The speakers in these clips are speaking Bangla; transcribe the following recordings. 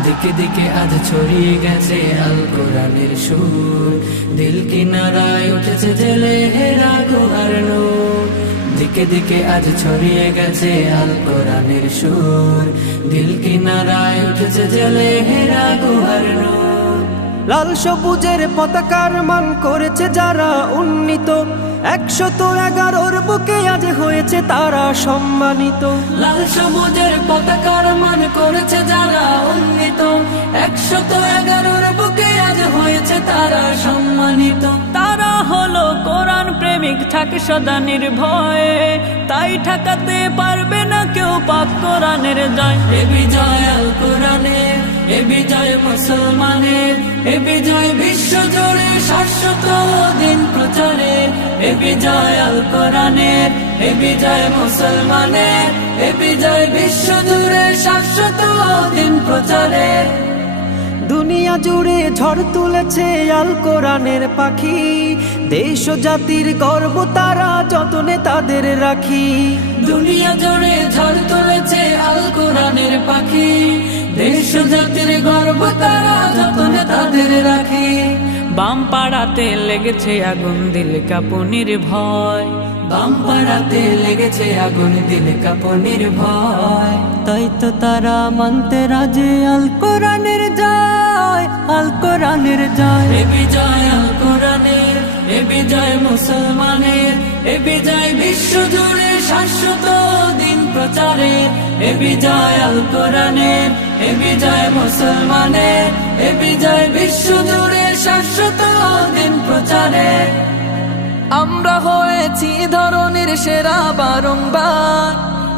দিকে দিকে আজ ছড়িয়ে গেছে আল কোরআনের সুর, দিল কিনারায় উঠেছে জেলে হেরা গুহার নূর। দিকে দিকে আজ ছড়িয়ে গেছে আল কোরআনের সুর, দিল কিনারায় উঠেছে জেলে হেরা গুহার নূর। লাল সবুজের পতাকার মান করেছে যারা উন্নীত, 111 বুকে আজ হয়েছে তারা সম্মানিত। লাল সবুজের পতাকার মান করেছে যারা উন্নীত, 111 বুকে আজ হয়েছে তারা সম্মানিত। তারা হলো কোরআন প্রেমিক, থাকে সদা নির্ভয়ে, তাই ঠেকাতে পারবে না কেউ পাক কোরআনের জয়। এ বিজয় আল কোরআনের, এ বিজয় মুসলমানের, এ বিজয় বিশ্ব জুড়ে শাশ্বত দিন প্রচারে। এ বিজয় আল কোরআনের, এ বিজয় মুসলমানের, এ বিজয় বিশ্ব জুড়ে শাশ্বত দিন প্রচারে। দুনিয়া জুড়ে ঝড় তুলেছে আল কোরআনের পাখি, দেশ ও জাতির গর্ব তারা যতনে তাদের রাখি। দুনিয়া জুড়ে ঝড় তুলেছে আল কোরআনের পাখি, দেশ ও জাতির গর্ব তারা যতনে তাদের রাখি। বাম পাড়াতে লেগেছে আগুন, দিল কাঁপুনির ভয়। বাম পাড়াতে লেগেছে আগুন, দিল কাঁপুনির ভয়। তাই তো তারা মানতে রাজে আল কোরআনের জয়, আল কোরআনের জয়। এ বিজয় আল কোরআনের, এ বিজয় মুসলমানের, এ বিজয় বিশ্ব জুড়ে শাশ্বত দিন প্রচারে। এ বিজয় আল কোরআনের, এ বিজয় মুসলমানের, এ বিজয় বিশ্ব জুড়ে শাশ্বত দিন প্রচারে। আমরা হয়েছি ধরনের সেরা বারংবার,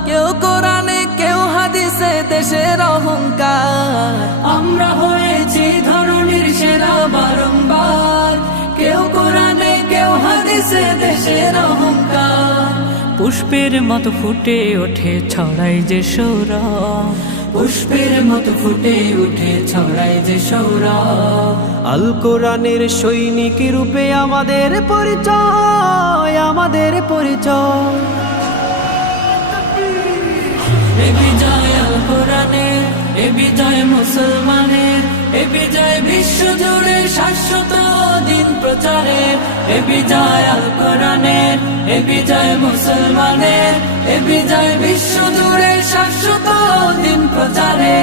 কেউ কোরআনে কেউ হাদিসে দেশের অহংকার। আমরা হয়েছি ধরনের সেরা বারংবার, কেউ কোরআনে কেউ হাদিসে দেশের অহংকার। পুষ্পের মতো ফুটে ওঠে ছড়াই যে সৌরভ, পুষ্পের মতো ফুটে উঠে ছড়ায় যে সৌরভ। আল কোরআনের সৈনিক রূপে আমাদের পরিচয়, আমাদের পরিচয়। এ বিজয় আল কোরআনের, এ বিজয় মুসলমানের, এ বিজয় বিশ্ব জুড়ে শাশ্বত দিন প্রচারে। এ বিজয় আল কোরআনের, এ বিজয় মুসলমানের, এ বিজয় বিশ্ব জুড়ে শাশ্বত দিন প্রচারে।